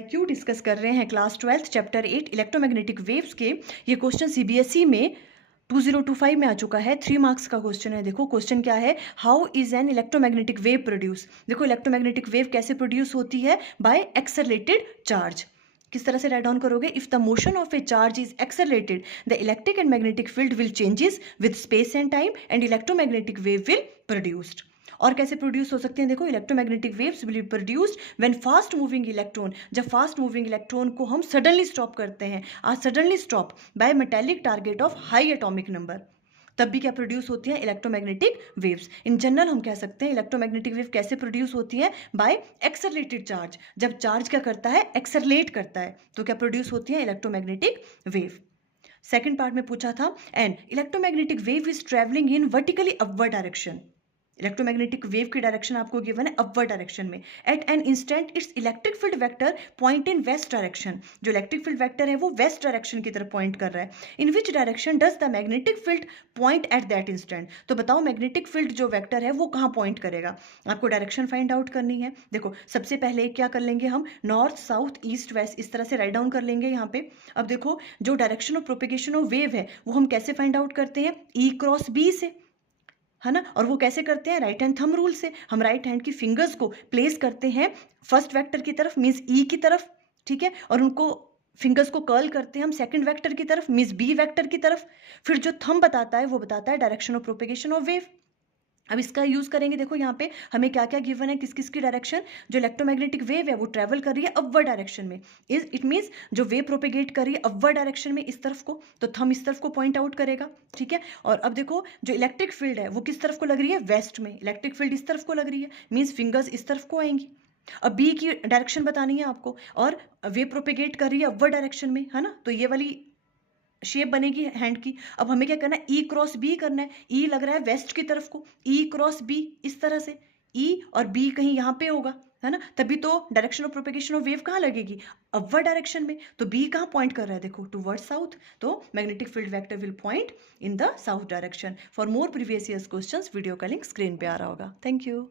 क्यों डिस्कस कर रहे हैं class 12th chapter 8 electromagnetic waves के। ये क्वेश्चन सीबीएसई में 2025 में आ चुका है। 3 मार्क्स का क्वेश्चन है। देखो क्वेश्चन क्या है, how is an electromagnetic wave produce. देखो इलेक्ट्रोमैग्नेटिक वेव कैसे प्रोड्यूस होती है, बाय एक्सेलरेटेड चार्ज। किस तरह से राइट डाउन करोगे, if the motion of A charge is accelerated the electric and magnetic field will changes with space and time and electromagnetic wave will produced. और कैसे produce हो सकते हैं, देखो electromagnetic waves will be produced when fast moving electron, जब fast moving electron को हम suddenly stop करते हैं, suddenly stop by metallic target of high atomic number, तब भी क्या प्रोड्यूस होती है इलेक्ट्रोमैग्नेटिक वेव्स। इन जनरल हम कह सकते हैं इलेक्ट्रोमैग्नेटिक वेव कैसे प्रोड्यूस होती है, बाय एक्सेलरेटेड चार्ज। जब चार्ज क्या करता है, एक्सेलरेट करता है, तो क्या प्रोड्यूस होती है इलेक्ट्रोमैग्नेटिक वेव। सेकंड पार्ट में पूछा था, and electromagnetic wave is travelling in vertically upward direction. Electromagnetic wave की डायरेक्शन आपको गिवन है अपवर्ड डायरेक्शन में। At an instant its electric field vector point in west direction. जो इलेक्ट्रिक फील्ड वेक्टर है वो वेस्ट डायरेक्शन की तरफ point कर रहा है। In which direction does the magnetic field point at that instant. तो बताओ मैग्नेटिक फील्ड जो वेक्टर है वो कहाँ पॉइंट करेगा। आपको डायरेक्शन फाइंड आउट करनी है। देखो सबसे पहले क्या कर लेंगे हम, नॉर्थ साउथ ईस्ट वेस्ट इस तरह से राइट डाउन कर लेंगे यहाँ पे। अब देखो जो direction of propagation of wave है वो हम कैसे फाइंड आउट करते हैं, ई क्रॉस बी से, है ना। और वो कैसे करते हैं, राइट हैंड थंब रूल से। हम राइट हैंड की फिंगर्स को प्लेस करते हैं फर्स्ट वेक्टर की तरफ, मीन्स ई की तरफ, ठीक है, और उनको फिंगर्स को कर्ल करते हैं हम सेकंड वेक्टर की तरफ, मीन्स बी वेक्टर की तरफ। फिर जो थंब बताता है वो बताता है direction of propagation of wave. अब इसका यूज करेंगे। देखो यहाँ पे हमें क्या क्या गिवन है, किस किस की डायरेक्शन। जो इलेक्ट्रोमैग्नेटिक वेव है वो ट्रेवल कर रही है अपवर्ड डायरेक्शन में। इट मीन्स जो वेव प्रोपेगेट कर रही है अपवर्ड डायरेक्शन में इस तरफ को, तो थंब इस तरफ को पॉइंट आउट करेगा, ठीक है। और अब देखो जो इलेक्ट्रिक फील्ड है वो किस तरफ को लग रही है, वेस्ट में। इलेक्ट्रिक फील्ड इस तरफ को लग रही है, मीन्स फिंगर्स इस तरफ को आएंगी। अब बी की डायरेक्शन बतानी है आपको, और वेव प्रोपेगेट कर रही है अपवर्ड डायरेक्शन में, है ना, तो ये वाली शेप बनेगी हैंड की। अब हमें क्या करना है, ई क्रॉस बी करना है। ई लग रहा है वेस्ट की तरफ को, ई क्रॉस बी इस तरह से, ई और बी कहीं यहाँ पे होगा, है ना, तभी तो direction of propagation of wave कहाँ लगेगी, अपवर्ड डायरेक्शन में। तो बी कहाँ पॉइंट कर रहा है, देखो टुवर्ड साउथ, तो magnetic field vector will point in the south direction. For more previous years questions video का लिंक स्क्रीन पे आ रहा होगा। Thank you.